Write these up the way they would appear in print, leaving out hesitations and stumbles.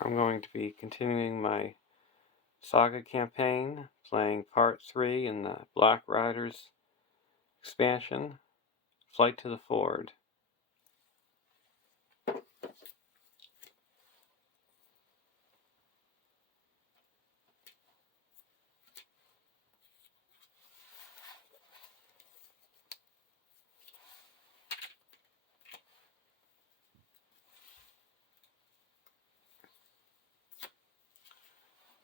I'm going to be continuing my Saga campaign, playing Part 3 in the Black Riders expansion, Flight to the Ford.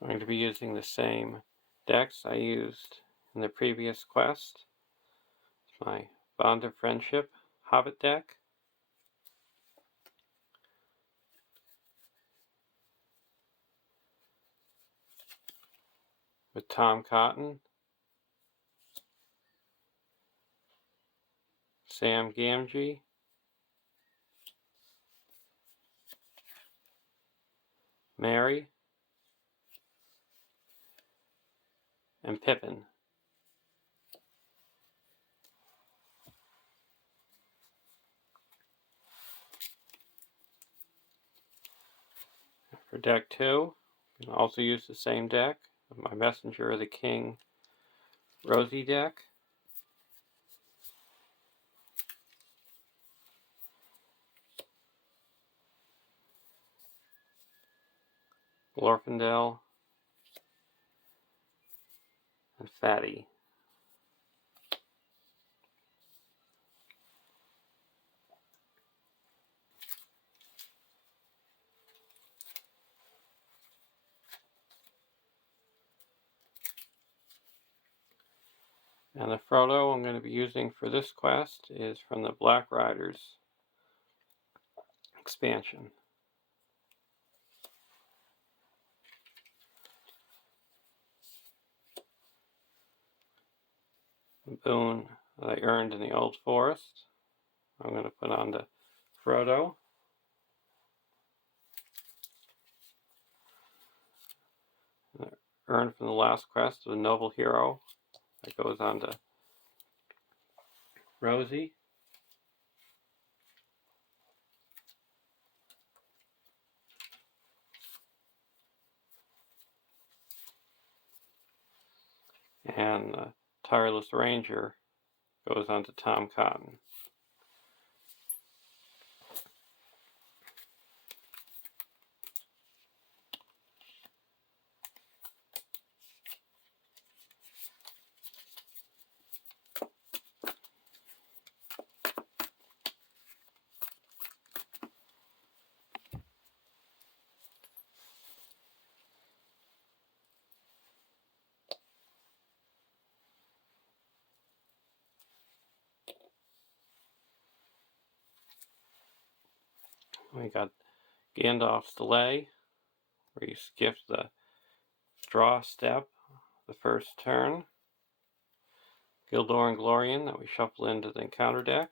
I'm going to be using the same decks I used in the previous quest. It's my Bond of Friendship Hobbit deck. With Tom Cotton, Sam Gamgee, Mary, and Pippin. For deck 2, you can also use the same deck, my Messenger of the King Rosie deck. Glorfindel, and Fatty. And the Frodo I'm going to be using for this quest is from the Black Riders expansion. The boon that I earned in the Old Forest, I'm going to put on to Frodo. And earned from the last quest of the Noble Hero, that goes on to Rosie. And Tireless Ranger goes on to Tom Cotton. We got Gandalf's Delay, where you skip the draw step the first turn. Gildor and Glorian that we shuffle into the encounter deck.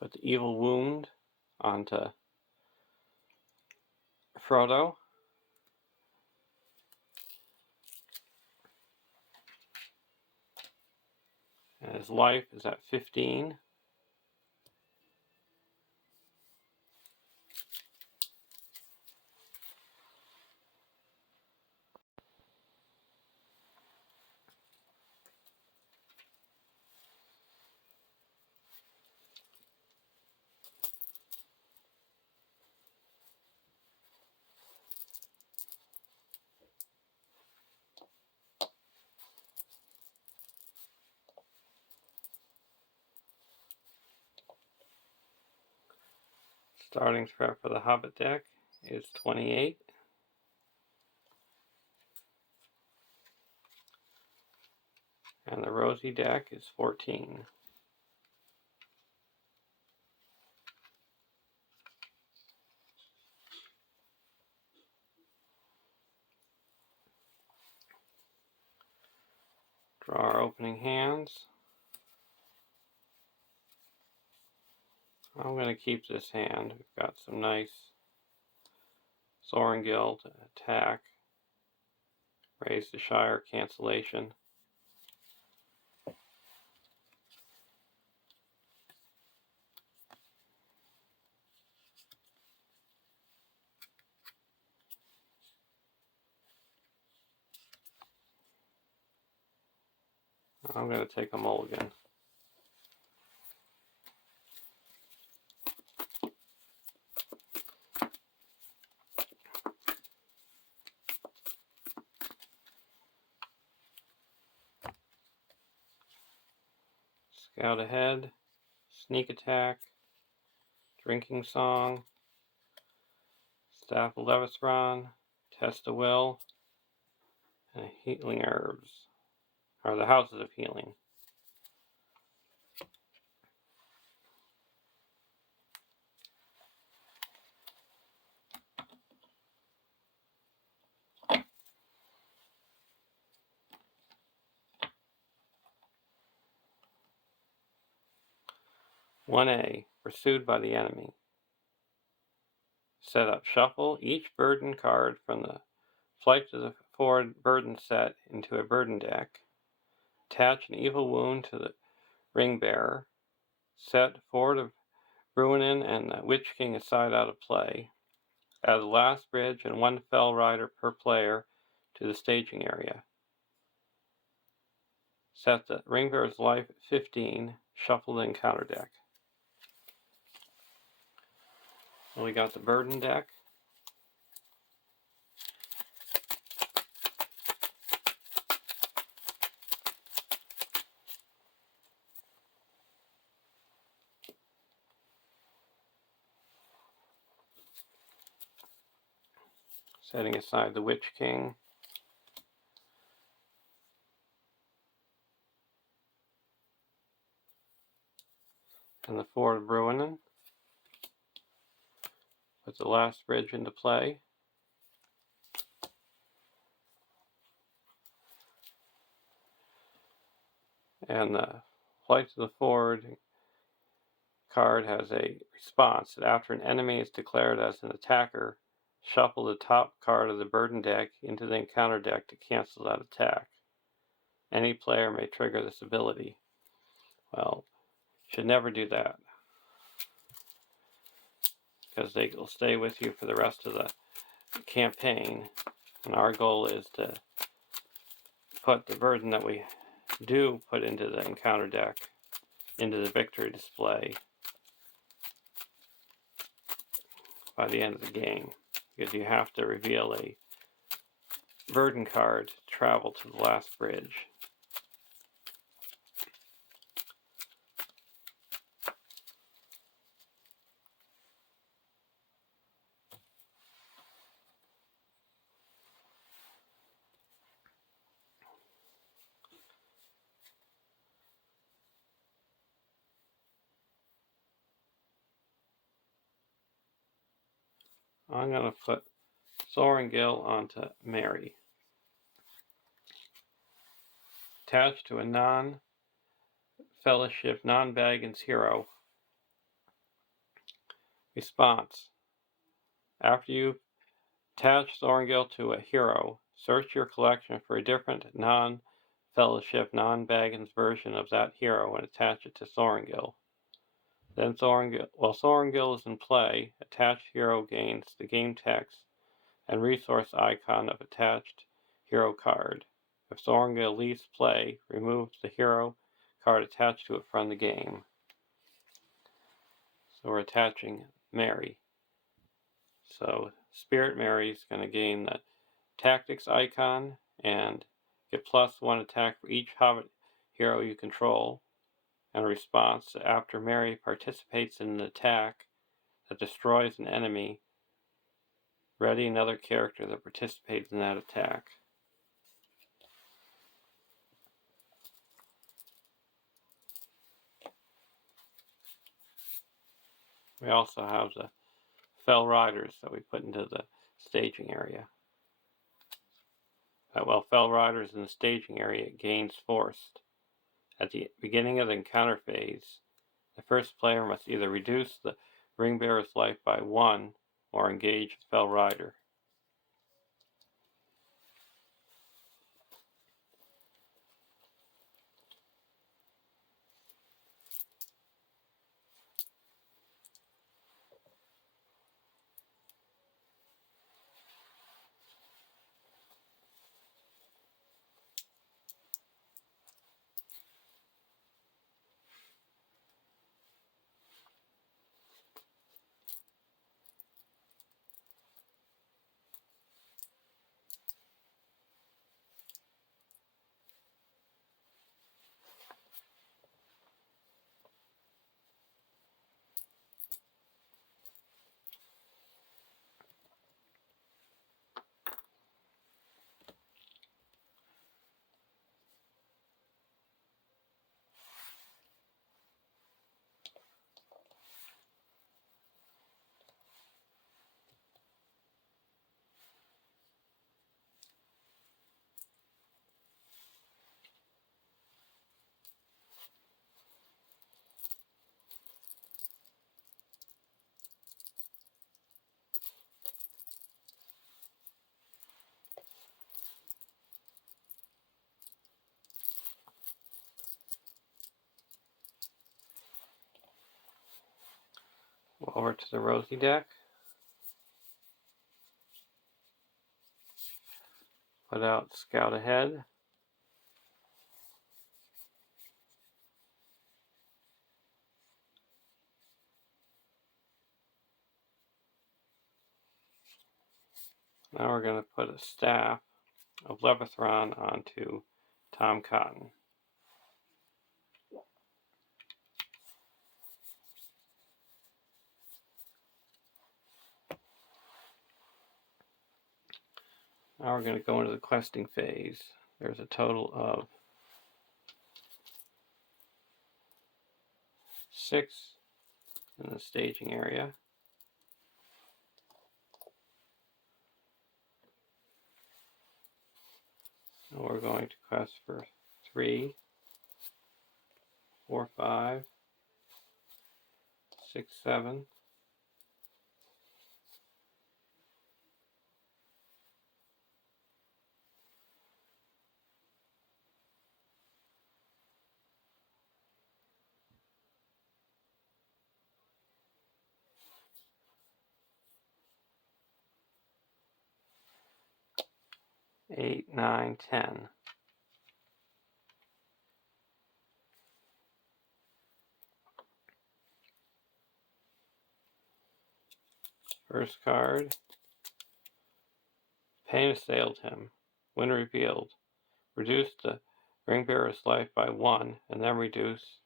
Put the Evil Wound onto Frodo. And his life is at 15. Starting threat for the Hobbit deck is 28. And the Rosie deck is 14. Draw our opening hands. I'm going to keep this hand. We've got some nice Sorrengill to attack. Raise the Shire, cancellation. I'm going to take a mulligan. Scout ahead, sneak attack, drinking song, staff of Levithron, test of will, and healing herbs, or the houses of healing. One A, pursued by the enemy. Set up shuffle each burden card from the flight to the forward burden set into a burden deck. Attach an evil wound to the ring bearer. Set forward of Bruinen and the Witch King aside out of play. Add the last bridge and one fell rider per player to the staging area. Set the ring bearer's life at 15. Shuffle the encounter deck. And we got the burden deck. Setting aside the Witch King. And the forward Bruinen. Put the last bridge into play. And the flight to the forward card has a response that after an enemy is declared as an attacker, shuffle the top card of the burden deck into the encounter deck to cancel that attack. Any player may trigger this ability. Well, should never do that, because they will stay with you for the rest of the campaign. And our goal is to put the burden that we do put into the encounter deck into the victory display by the end of the game, because you have to reveal a burden card to travel to the last bridge. I'm going to put Sorengil onto Mary. Attached to a non-fellowship, non-Baggins hero. Response. After you attach Sorengil to a hero, search your collection for a different non-fellowship, non-Baggins version of that hero and attach it to Sorengil. Then while Sorengil is in play, attached hero gains the game text and resource icon of attached hero card. If Sorengil leaves play, remove the hero card attached to it from the game. So we're attaching Mary. So Spirit Mary is going to gain the tactics icon and get +1 attack for each Hobbit hero you control. And a response after Mary participates in an attack that destroys an enemy, ready another character that participates in that attack. We also have the Fell Riders that we put into the staging area. While Fell Riders in the staging area, it gains forced. At the beginning of the encounter phase, the first player must either reduce the ring bearer's life by 1 or engage the Fell Rider. Over to the Rosie deck. Put out Scout Ahead. Now we're going to put a staff of Levithron onto Tom Cotton. Now we're going to go into the questing phase. There's a total of 6 in the staging area. And we're going to quest for 3, 4, 5, 6, 7. Eight, 9, 10. First card. Pain assailed him. When revealed, reduce the ring bearer's life by 1, and then reduce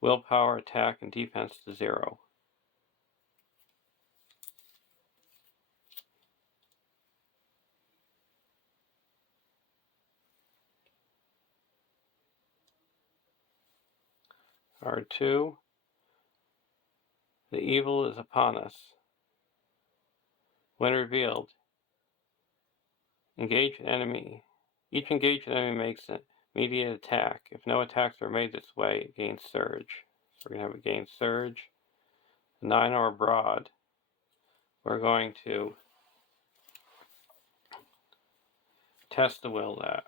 willpower, attack, and defense to 0. Card 2. The evil is upon us. When revealed, engage an enemy. Each engaged enemy makes an immediate attack. If no attacks are made this way, it gains Surge. So we're going to have a gain Surge. 9 or broad. We're going to test the will that.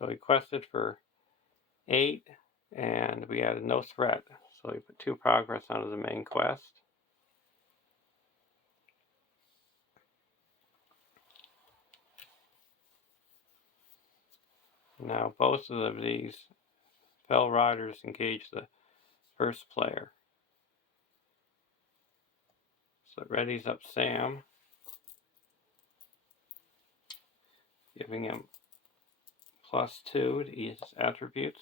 So we quested for 8, and we added no threat. So we put 2 progress onto the main quest. Now both of these Fell Riders engage the first player. So it readies up Sam, giving him +2 to his attributes.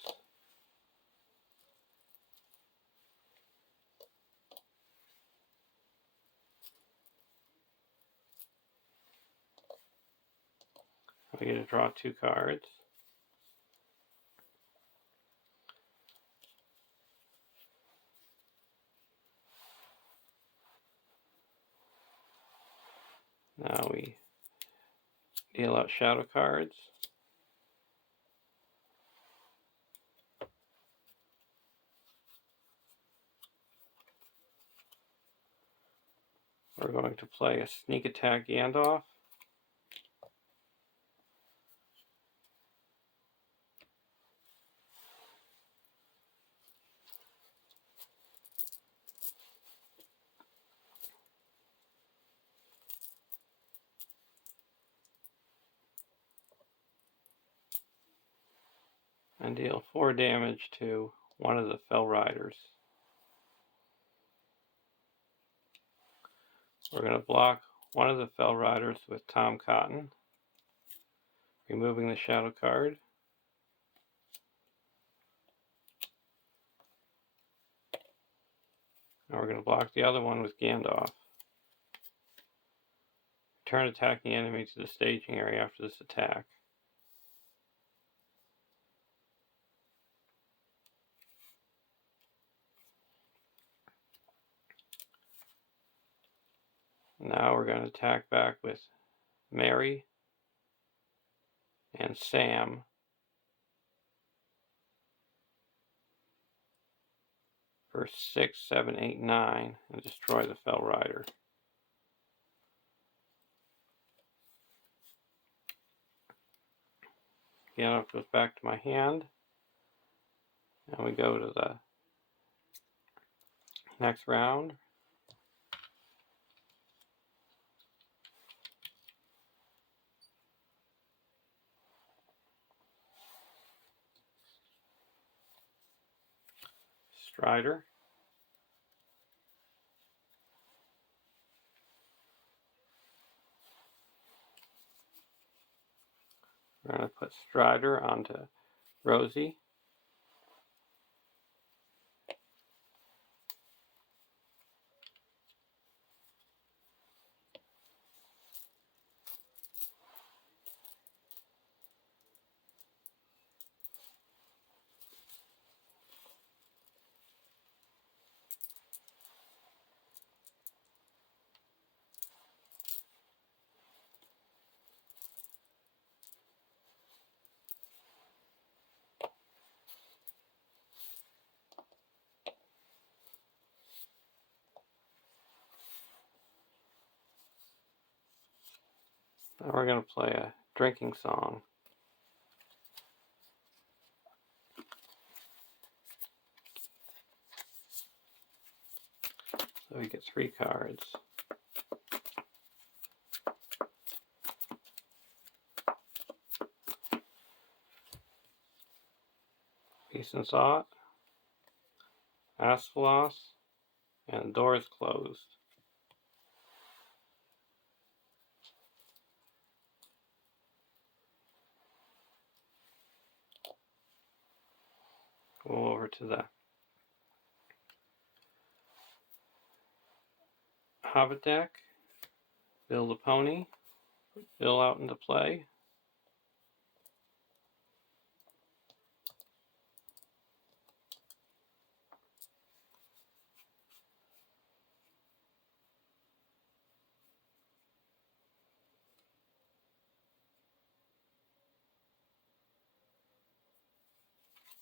We get to draw 2 cards. Now we deal out shadow cards. We're going to play a sneak attack Gandalf. And deal 4 damage to one of the Fell Riders. We're going to block one of the Fell Riders with Tom Cotton, removing the shadow card. And we're going to block the other one with Gandalf. Return attacking enemy to the staging area after this attack. Now we're going to attack back with Mary and Sam for 6, 7, 8, 9 and destroy the Fell Rider. Again, it goes back to my hand. And we go to the next round. Strider. We're going to put Strider onto Rosie. Now we're going to play a drinking song. So we get 3 cards. Peace and Thought, Asphalos, and Doors Closed. Go over to the Hobbit deck, build a pony, Bill out into play.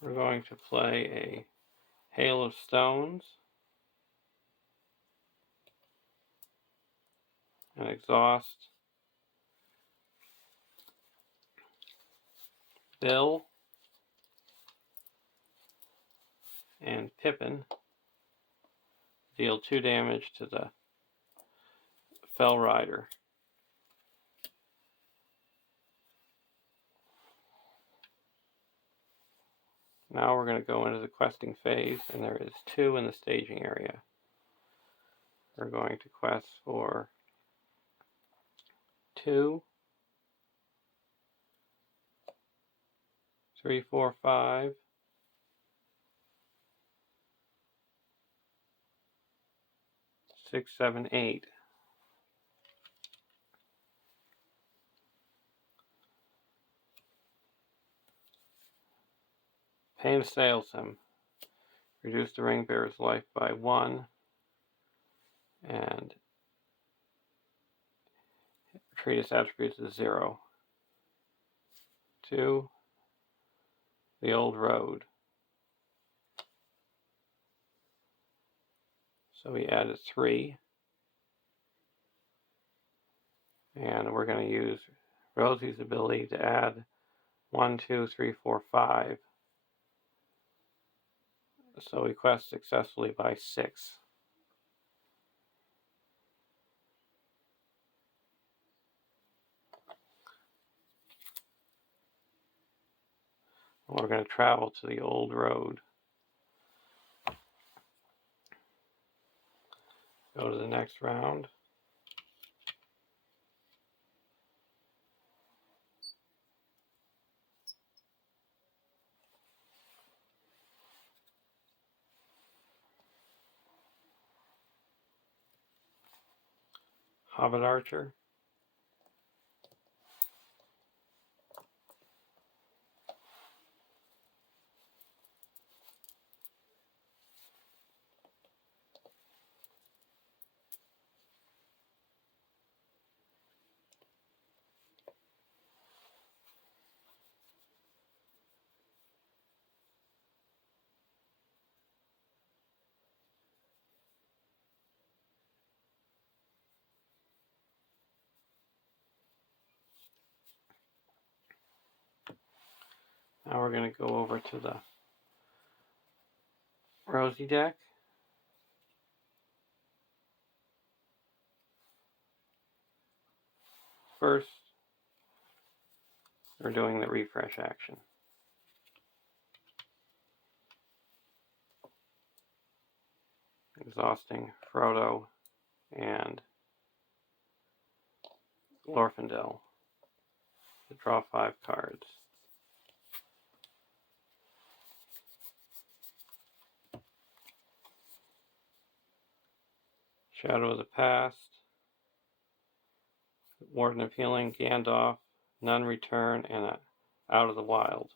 We're going to play a Hail of Stones, an Exhaust, Bill, and Pippin. Deal 2 damage to the Fell Rider. Now we're going to go into the questing phase, and there is 2 in the staging area. We're going to quest for 2, 3, 4, 5, 6, 7, 8. Pain assails him. Reduce the ring bearer's life by 1, and treat its attributes as 0. 2, the Old Road. So we added 3. And we're going to use Rosie's ability to add 1, 2, 3, 4, 5. So we quest successfully by 6. We're going to travel to the Old Road. Go to the next round. Hobbit Archer. Now we're going to go over to the Rosie deck. First, we're doing the refresh action. Exhausting Frodo and Glorfindel to draw 5 cards. Shadow of the Past, Warden of Healing, Gandalf, None Return, and Out of the Wild.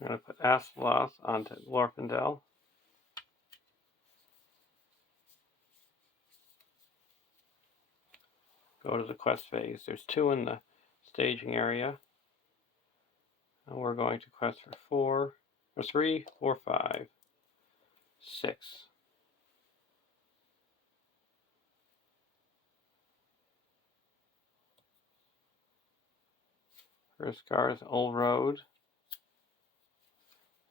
I'm going to put Asphalos onto Glorfindel. Go to the quest phase. There's 2 in the staging area. And we're going to quest for 3, 4, 5, 6. First card is Old Road.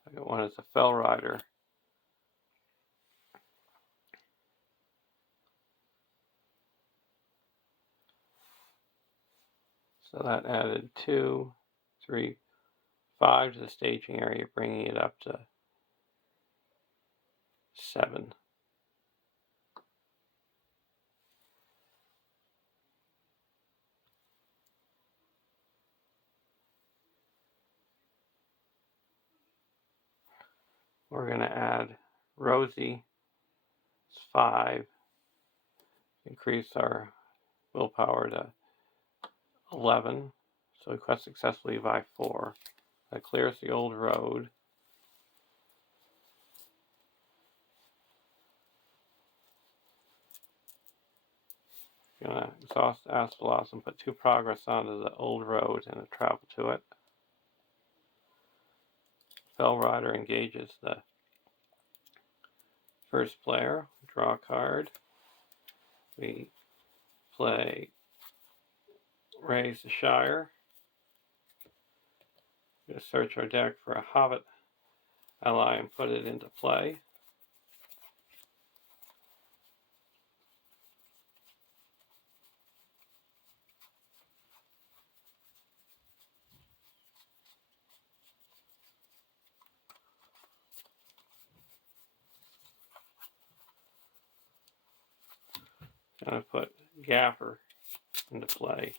Second one is the Fell Rider. So that added 2, 3, 5 to the staging area, bringing it up to 7. We're going to add Rosie, 5, increase our willpower to 11. So we quest successfully by 4. That clears the Old Road. Going to exhaust Asphalos and put 2 progress onto the Old Road and travel to it. Fell Rider engages the first player. Draw a card. We play Raise the Shire. We're going to search our deck for a Hobbit ally and put it into play. Going to put Gaffer into play.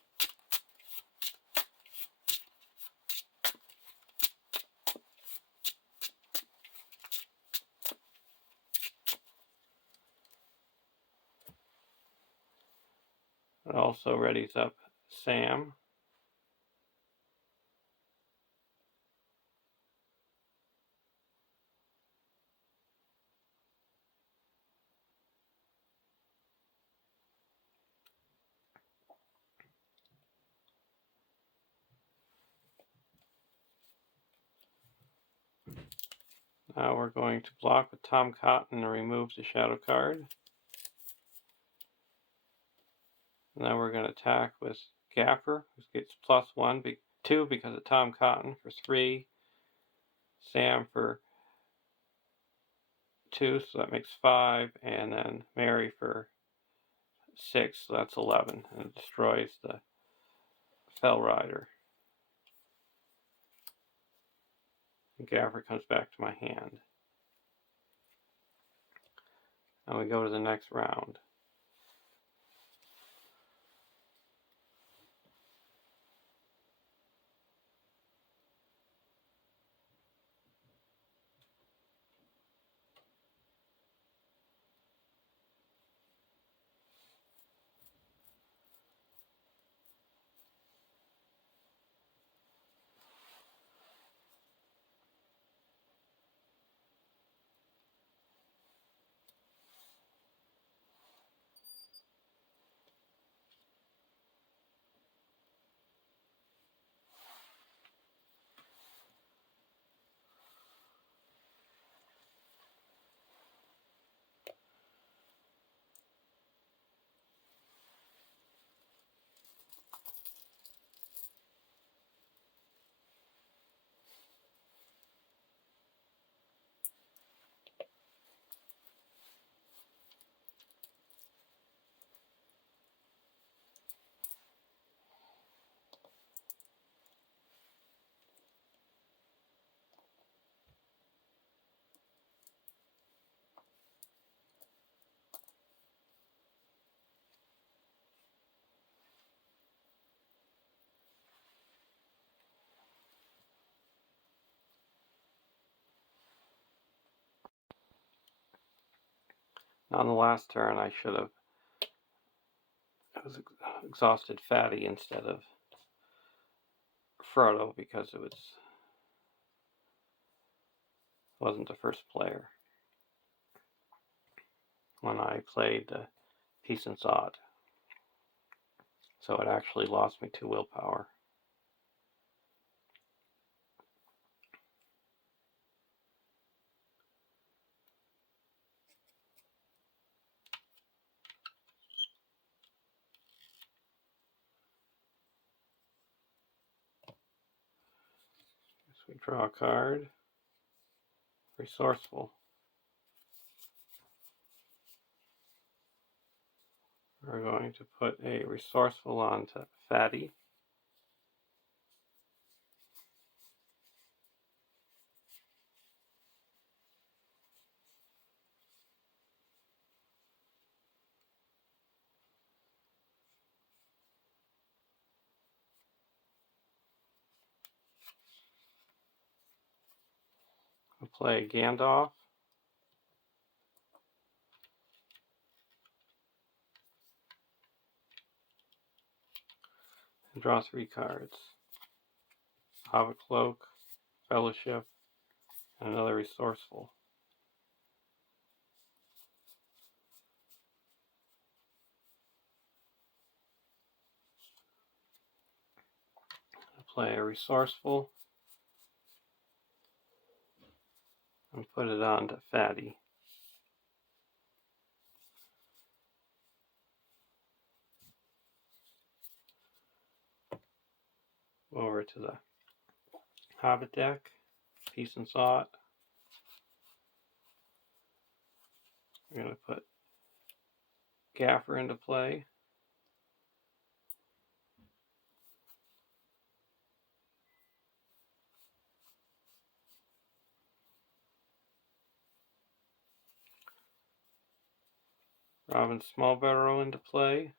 It also readies up Sam. Now we're going to block with Tom Cotton and remove the shadow card. And then we're going to attack with Gaffer, who gets +1, 2 because of Tom Cotton for 3, Sam for 2, so that makes 5, and then Mary for 6, so that's 11, and it destroys the Fell Rider. And Gaffer comes back to my hand. And we go to the next round. On the last turn, I should have. It was exhausted Fatty instead of Frodo because it wasn't the first player when I played Peace and Thought. So it actually lost me 2 willpower. So we draw a card. Resourceful. We're going to put a Resourceful onto Fatty. We'll play Gandalf. And draw 3 cards. Hobbit Cloak, Fellowship, and another Resourceful. I'll play a Resourceful and put it onto Fatty. Over to the Hobbit deck, Peace and Thought. We're going to put Gaffer into play. Robin Smallbarrow into play.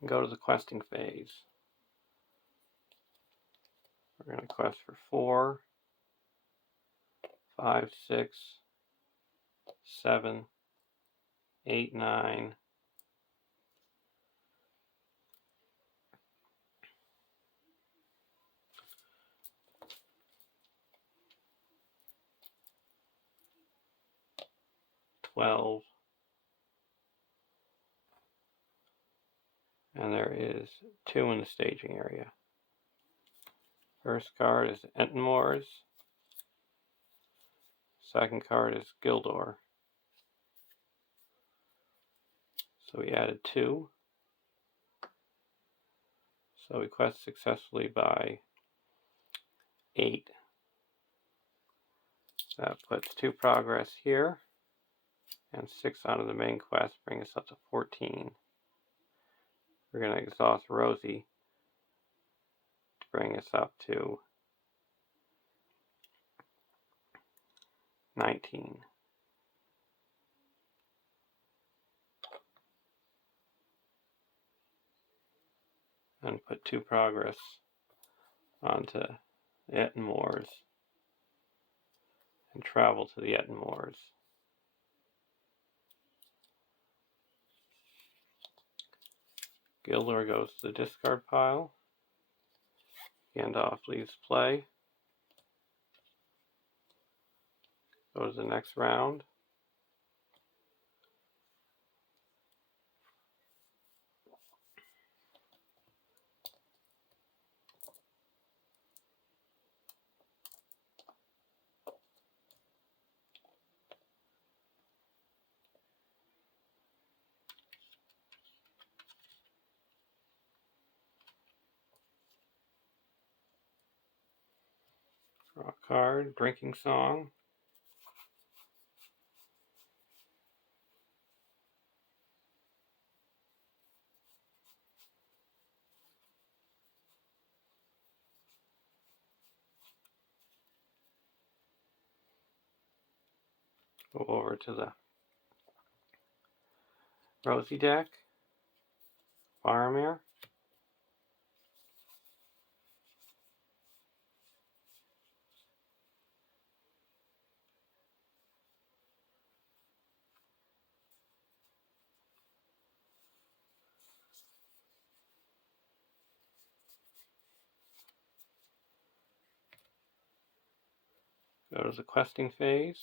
And go to the questing phase. We're going to quest for 4, 5, 6, 7, 8, 9, 12, and there is 2 in the staging area. First card is Entenmoors. Second card is Gildor. So we added 2. So we quest successfully by 8. That puts 2 progress here, and 6 onto the main quest, bring us up to 14. We're going to exhaust Rosie to bring us up to 19. And put 2 progress onto the Entenmoors and travel to the Entenmoors. Gildor goes to the discard pile. Gandalf leaves play. Goes to the next round. Draw a card, Drinking Song. Go over to the Rosie deck. Faramir. Go to the questing phase.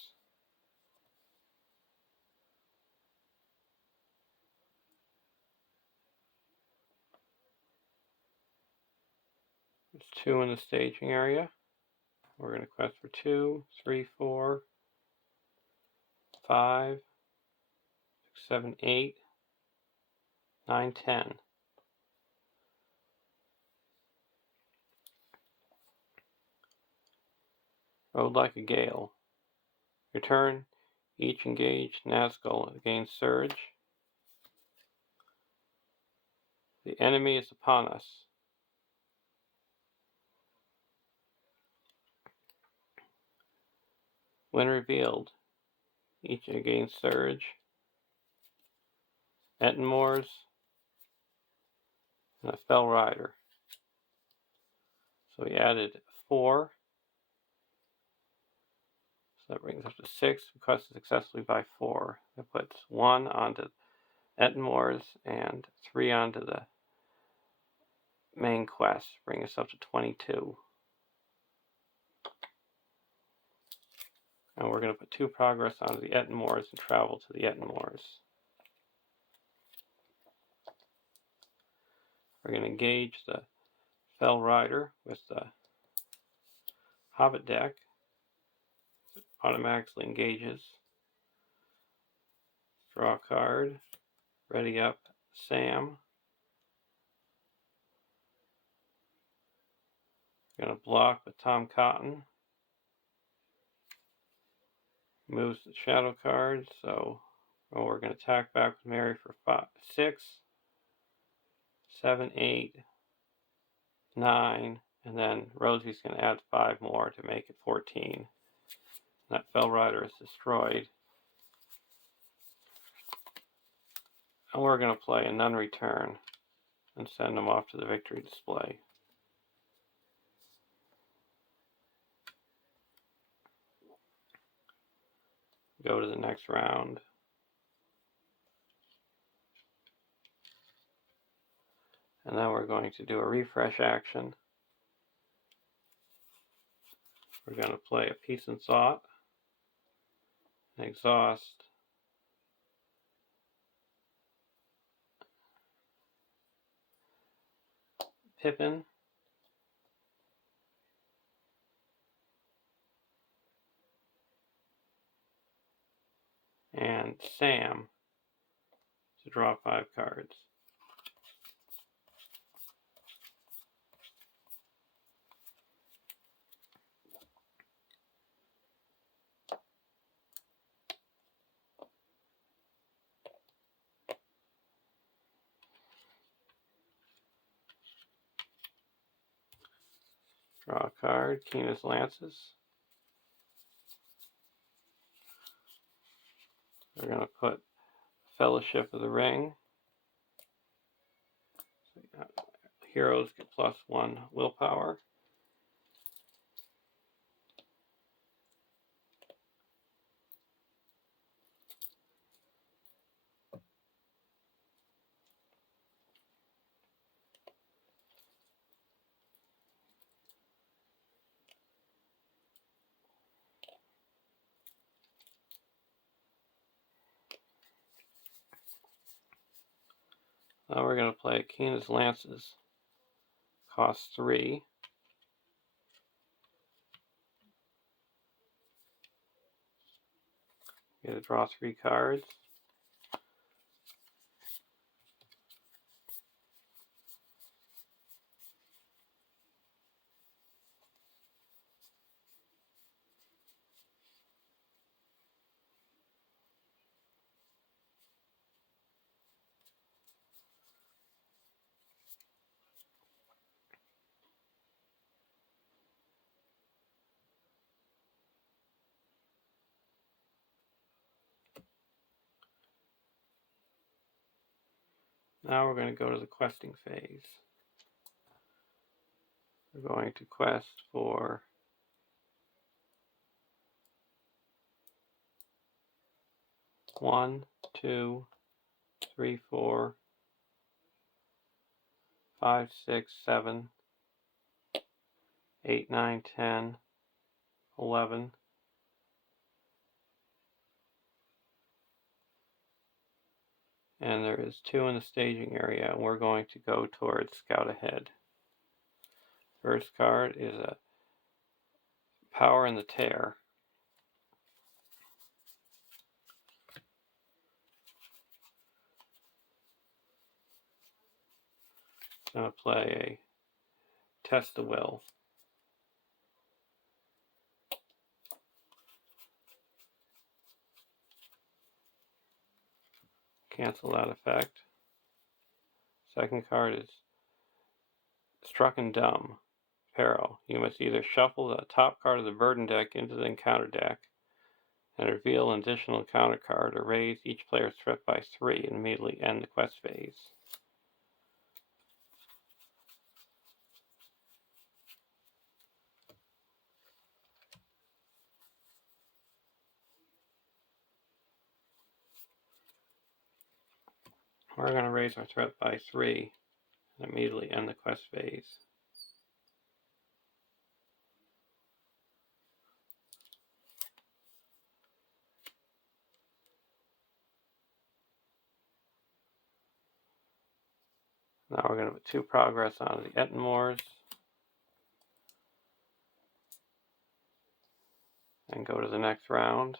There's 2 in the staging area. We're going to quest for 2, 3, 4, 5, 6, 7, 8, 9, 10. Rode like a gale. Your turn. Each engaged Nazgul gains surge. The enemy is upon us. When revealed, each gains surge. Ettenmoors and a Fell Rider. So we added 4. So that brings us to 6. Requested successfully by 4. That puts 1 onto Ettenmoors and 3 onto the main quest, bring us up to 22. And we're going to put 2 progress onto the Ettenmoors and travel to the Ettenmoors. We're going to engage the Fell Rider with the Hobbit deck. It automatically engages. Draw a card. Ready up Sam. Going to block with Tom Cotton. Moves the shadow card, so we're going to attack back with Mary for 5, 6, 7, 8, 9, and then Rosie's going to add 5 more to make it 14. That Fell Rider is destroyed. And we're going to play a None Return and send them off to the victory display. Go to the next round. And then we're going to do a refresh action. We're going to play a Peace and Thought, an Exhaust, Pippin, and Sam to draw 5 cards. Draw a card, Keenest Lances. We're going to put Fellowship of the Ring. So heroes get +1 willpower. Now we're going to play Keenest Lances. Costs 3. Get to draw 3 cards. Now we're going to go to the questing phase. We're going to quest for 1, 2, 3, 4, 5, 6, 7, 8, 9, 10, 11, And there is 2 in the staging area, and we're going to go towards Scout Ahead. First card is a Power in the Tear. I'm going to play a Test the Will. Cancel that effect. Second card is Struck and Dumb. Peril. You must either shuffle the top card of the burden deck into the encounter deck and reveal an additional encounter card, or raise each player's threat by 3 and immediately end the quest phase. We're going to raise our threat by 3 and immediately end the quest phase. Now we're going to put 2 progress on the Ettenmoors and go to the next round.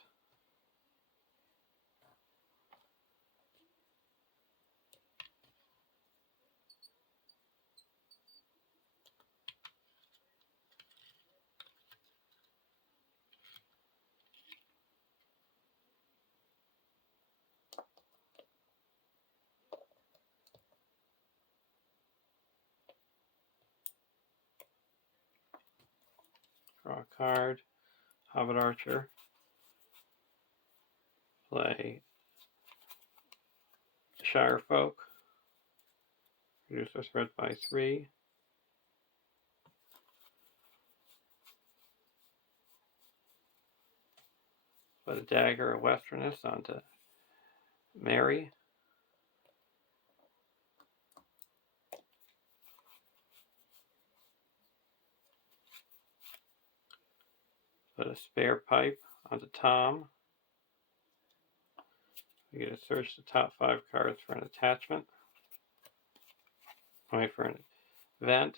Draw a card. Hobbit Archer. Play Shire Folk. Reduce our threat by 3. Put a Dagger of Westerness onto Mary. Put a Spare Pipe onto Tom. We get to search the top 5 cards for an attachment. Wait for an event.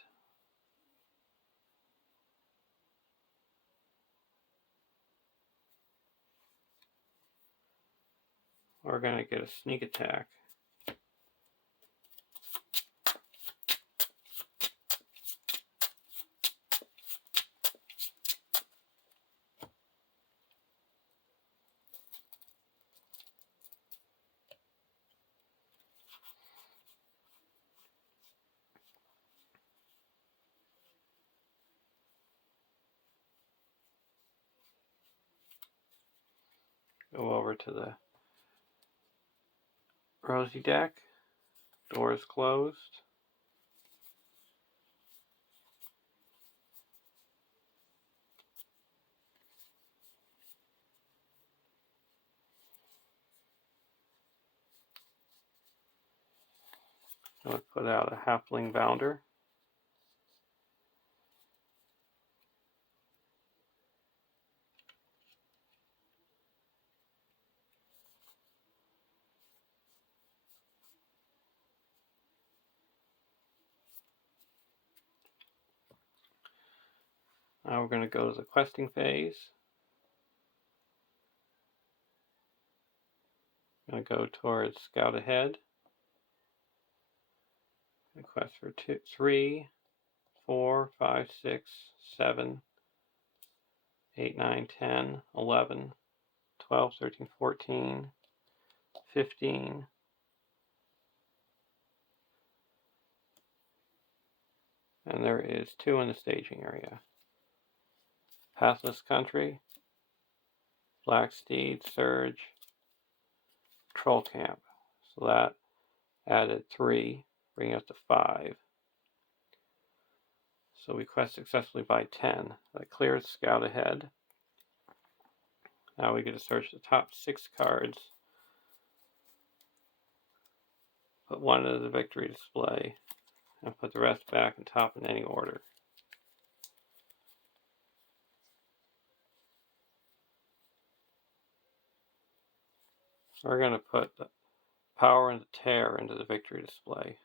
We're going to get a Sneak Attack. Go over to the Rosie deck. Doors closed. I'm going to put out a Halfling Bounder. Now we're going to go to the questing phase. I'm going to go towards Scout Ahead. Quest for 2, 3, 4, 5, 6, 7, 8, 9, 10, 11, 12, 13, 14, 15. And there is 2 in the staging area. Pathless Country, Black Steed, Surge, Troll Camp. So that added 3, bringing us to 5. So we quest successfully by 10. That clears Scout Ahead. Now we get to search the top 6 cards. Put 1 into the victory display. And put the rest back on top in any order. We're going to put the power and the tear into the victory display.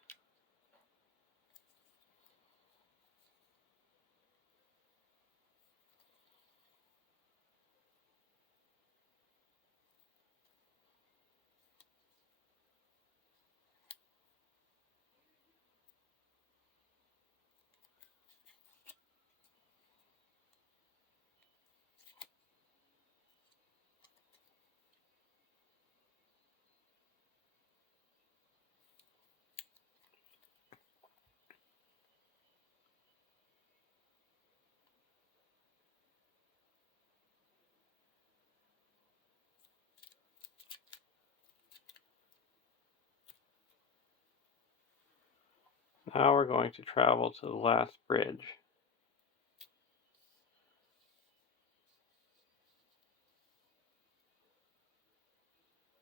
Now we're going to travel to the last bridge.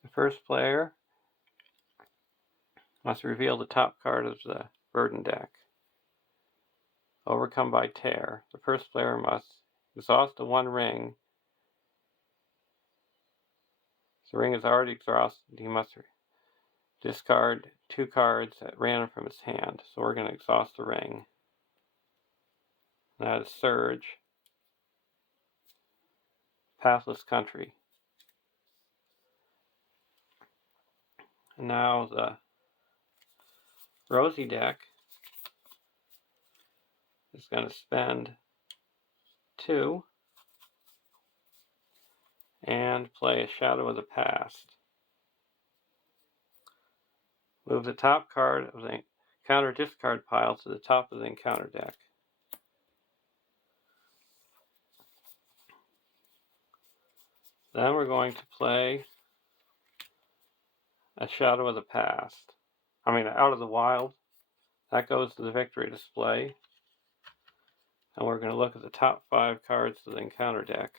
The first player must reveal the top card of the burden deck. Overcome by tear. The first player must exhaust the one ring. If the ring is already exhausted, he must discard 2 cards at random from his hand. So we're going to exhaust the ring. That is Surge. Pathless Country. And now the Rosy deck is going to spend 2 and play a Shadow of the Past. Move the top card of the counter discard pile to the top of the encounter deck. Then we're going to play a Shadow of the Past. Out of the Wild. That goes to the victory display. And we're going to look at the top 5 cards of the encounter deck.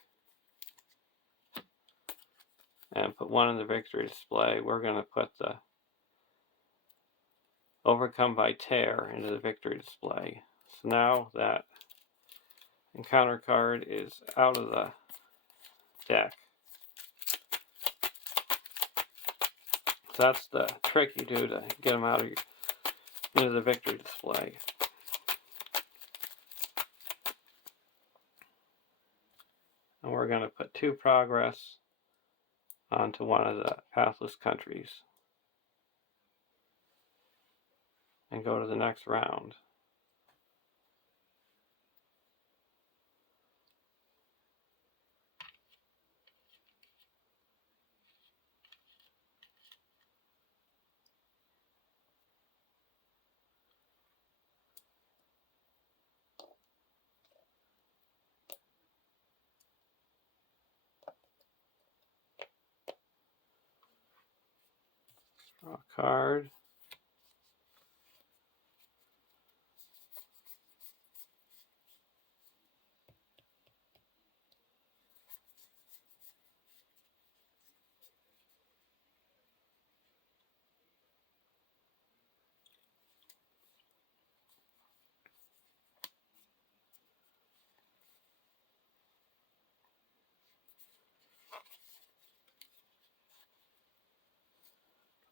And put 1 in the victory display. We're going to put the Overcome by Tear into the victory display. So now that encounter card is out of the deck. So that's the trick you do to get them out of into the victory display. And we're going to put 2 progress onto one of the pathless countries. And go to the next round. Draw a card.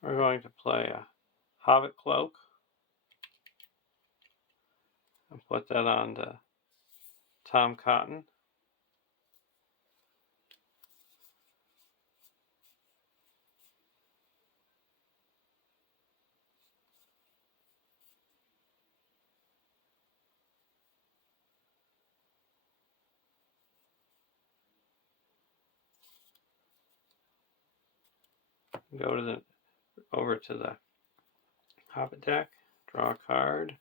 We're going to play a Hobbit Cloak. And put that on to Tom Cotton. Go to over to the Hobbit deck. Draw a card.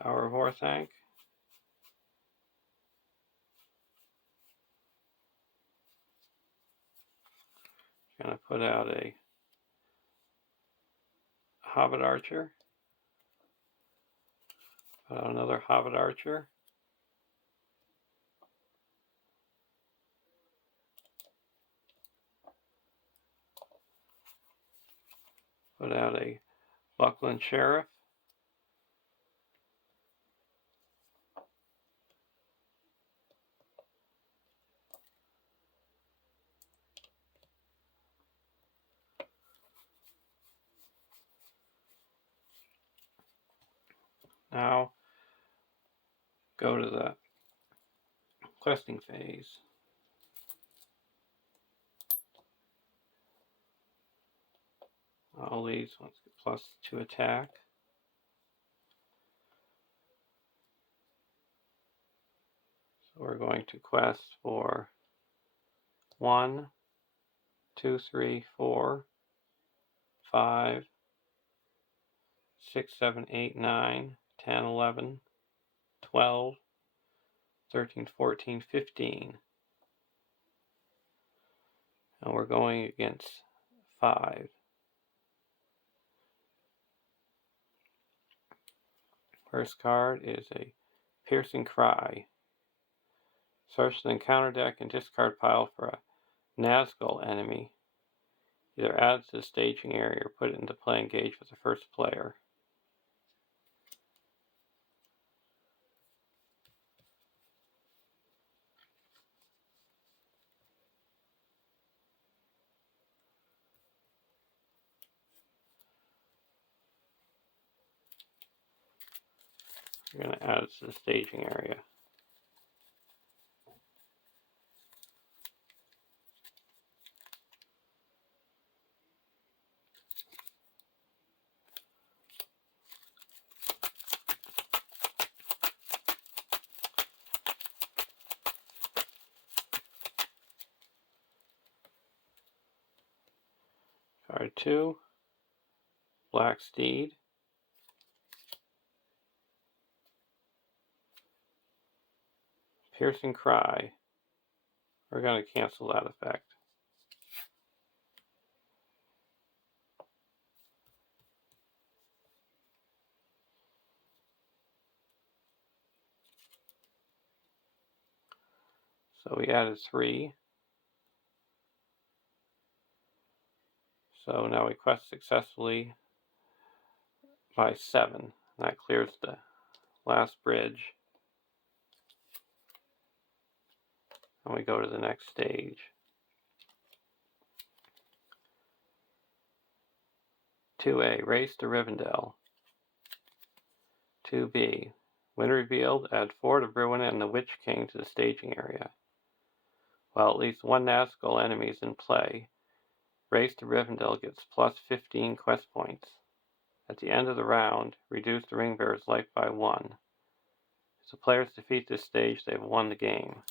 Power of Orthanc. Going to put out a Hobbit Archer. Put out another Hobbit Archer. Put out a Buckland Sheriff. Now go to the questing phase. All these ones get +2 attack. So we're going to quest for 1, 2, 3, 4, 5, 6, 7, 8, 9, 10, 11, 12, 13, 14, 15. And we're going against 5. First card is a Piercing Cry. Search the encounter deck and discard pile for a Nazgul enemy. Either add it to the staging area or put it into play engage with the first player. We're going to add it to the staging area. Card 2, Black Steed. Piercing Cry. We're going to cancel that effect. So we added 3. So now we quest successfully by 7. That clears the last bridge. And we go to the next stage. 2A, Race to Rivendell. 2B, when revealed, add 4 to Bruin and the Witch King to the staging area. While at least one Nazgul enemy is in play, Race to Rivendell gets +15 quest points. At the end of the round, reduce the ring bearer's life by 1. If the players defeat this stage, they have won the game.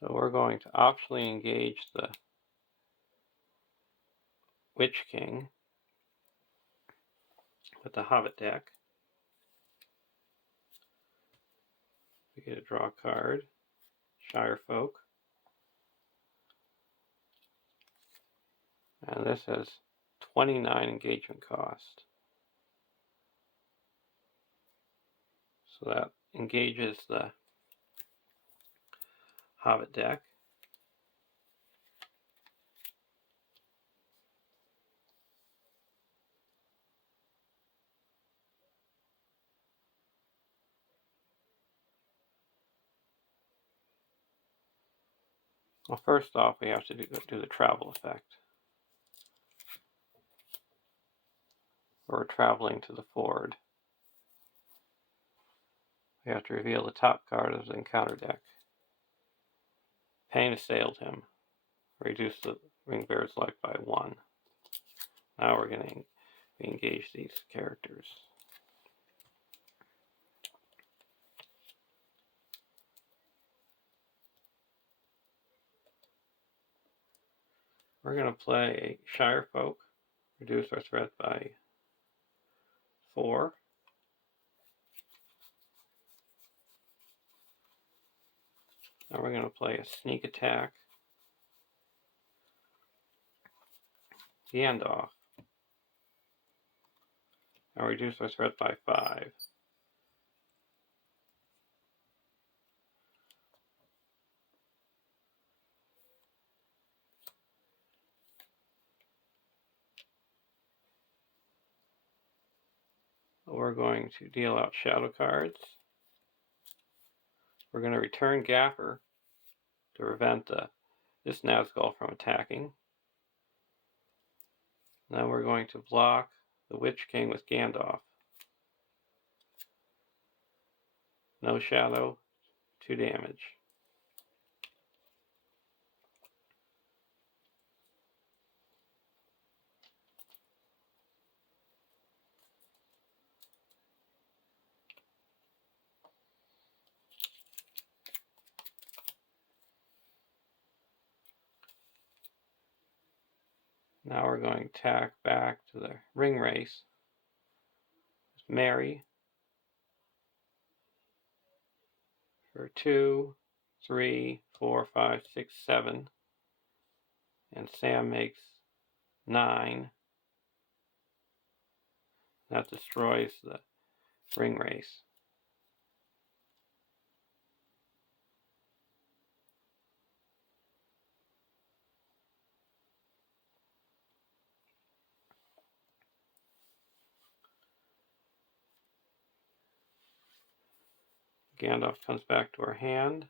So we're going to optionally engage the Witch King with the Hobbit deck. We get to draw a card, Shire Folk. And this has 29 engagement cost. So that engages the Hobbit deck. Well, first off, we have to do the travel effect. We're traveling to the ford. We have to reveal the top card of the encounter deck. Pain assailed him. Reduce the ring bearer's life by 1. Now we're going to engage these characters. We're going to play a Shire Folk, reduce our threat by 4. Now we're going to play a Sneak Attack, Gandalf. Now reduce our threat by 5. We're going to deal out shadow cards. We're going to return Gaffer to prevent this Nazgul from attacking. Now we're going to block the Witch King with Gandalf. No shadow, 2 damage. Now we're going to tack back to the ring race. Mary for 2, 3, 4, 5, 6, 7. And Sam makes 9. That destroys the ring race. Gandalf comes back to our hand.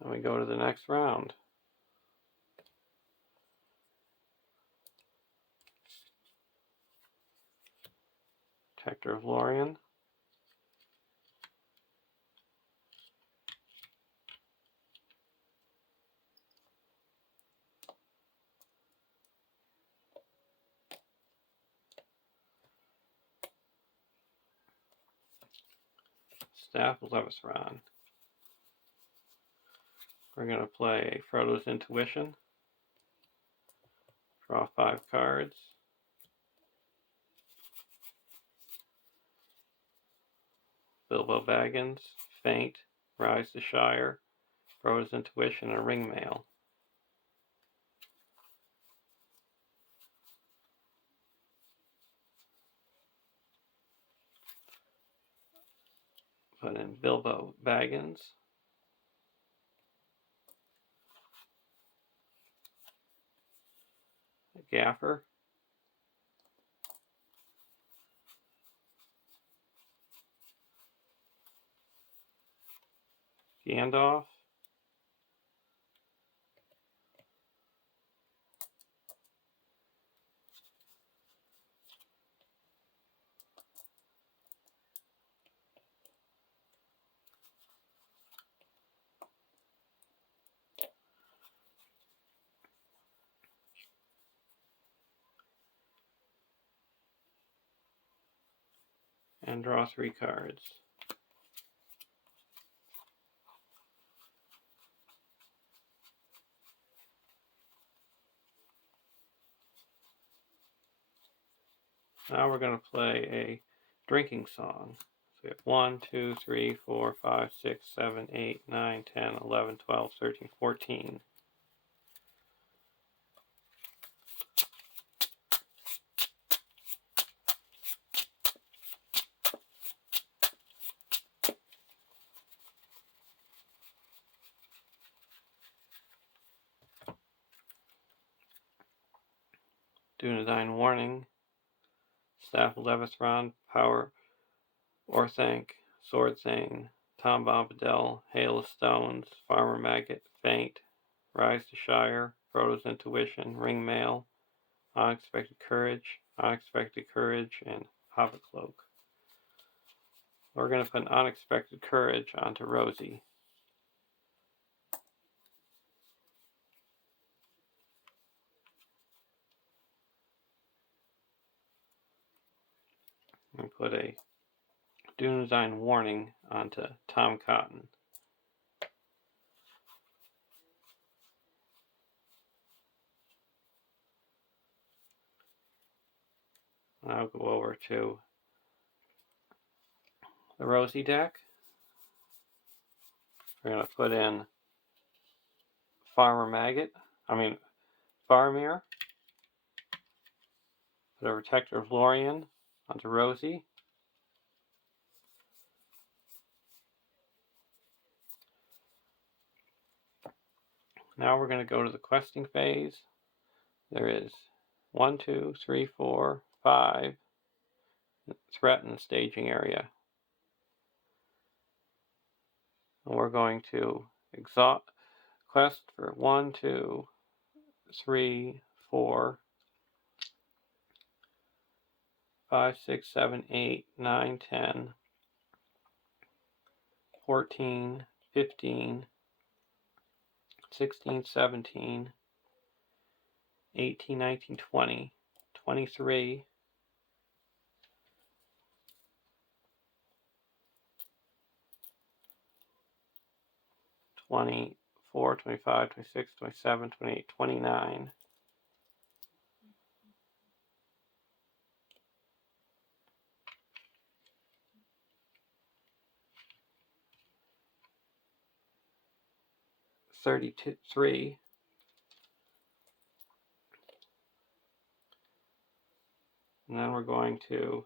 And we go to the next round. Protector of Lorien. Staff of Levithron. We're going to play Frodo's Intuition. Draw 5 cards. Bilbo Baggins, Faint, Rise to Shire, Frodo's Intuition, and Ringmail. Put in Bilbo Baggins. Gaffer. Gandalf. And draw 3 cards. Now we're going to play a drinking song. So we have 1, 2, 3, 4, 5, 6, 7, 8, 9, 10, 11, 12, 13, 14. Dunedain Warning. Staff of Levithron, Power Orthanc, Sword Thane, Tom Bombadil, Hail of Stones, Farmer Maggot, Faint, Rise to Shire, Frodo's Intuition, Ringmail, Unexpected Courage, and Hobbit Cloak. We're going to put an Unexpected Courage onto Rosie. And put a Dunedain Warning onto Tom Cotton. I'll go over to the Rosie deck. We're going to put in Faramir. Put a Protector of Lorien onto Rosie. Now we're going to go to the questing phase. There is 1, 2, 3, 4, 5 threat in the staging area. And we're going to quest for 1, 2, 3, 4, 5, 6, 7, 8, 9, 10, 14, 15, 16, 17, 18, 19, 20, 23, 24, 25, 26, 27, 28, 29, 33, and then we're going to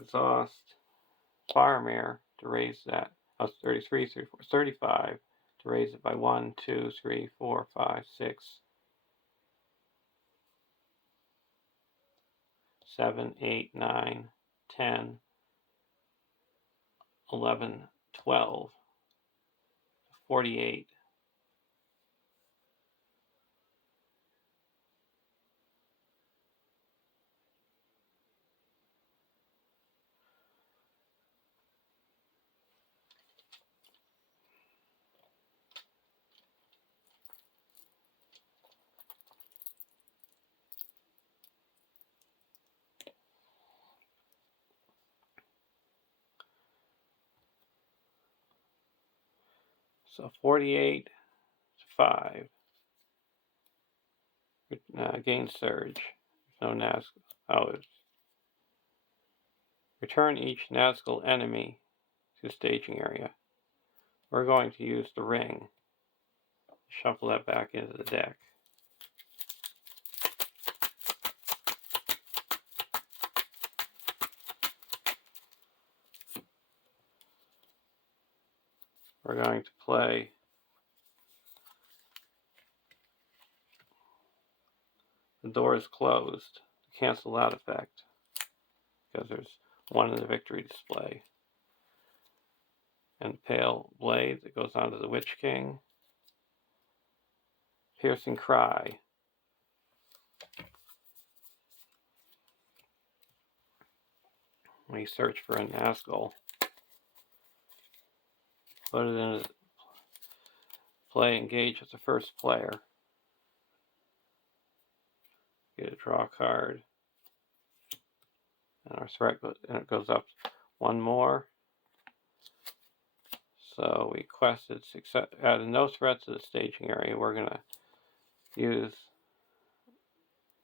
exhaust Faramir to raise that. 33, 34, 35 to raise it by 1, 2, 3, 4, 5, 6, 7, 8, 9, 10, 11, 12, 48, so 48 to 5. Gain surge. No Nazgul. Return each Nazgul enemy to the staging area. We're going to use the ring. Shuffle that back into the deck. We're going to play the door is closed to cancel that effect, because there's one in the victory display. And Pale Blade that goes onto the Witch King. Piercing Cry. We search for a Nazgul. Put it in play, engage with the first player. Get a draw card. And our threat goes up one more. So we quested success, added no threats to the staging area. We're going to use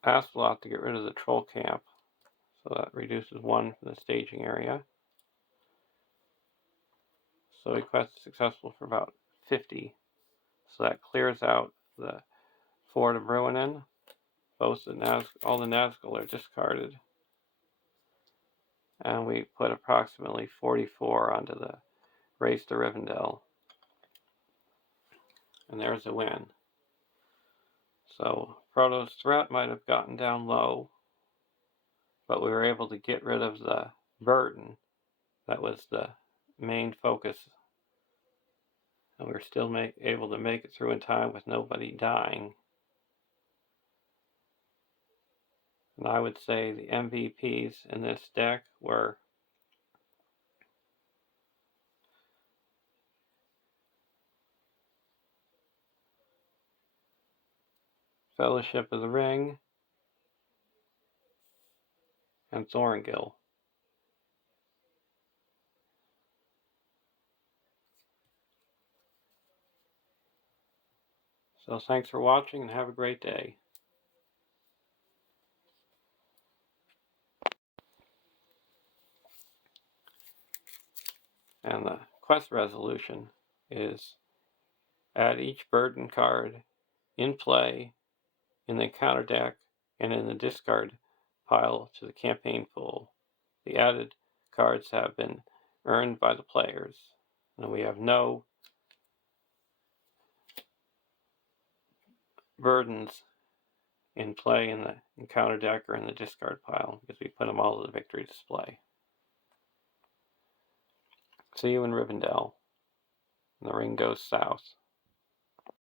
Aspelot to get rid of the troll camp. So that reduces 1 from the staging area. So we quested successful for about 50. So that clears out the Fort of Ruinen. All the Nazgul are discarded. And we put approximately 44 onto the Race to Rivendell. And there's a win. So Frodo's threat might have gotten down low, but we were able to get rid of the burden that was the main focus. And we were still able to make it through in time with nobody dying. And I would say the MVPs in this deck were Fellowship of the Ring and Thorngill. So thanks for watching and have a great day. And the quest resolution. is add each burden card in play in the encounter deck and in the discard pile to the campaign pool. The added cards have been earned by the players, and we have no burdens in play in the encounter deck or in the discard pile because we put them all to the victory display. See you in Rivendell. And the ring goes south.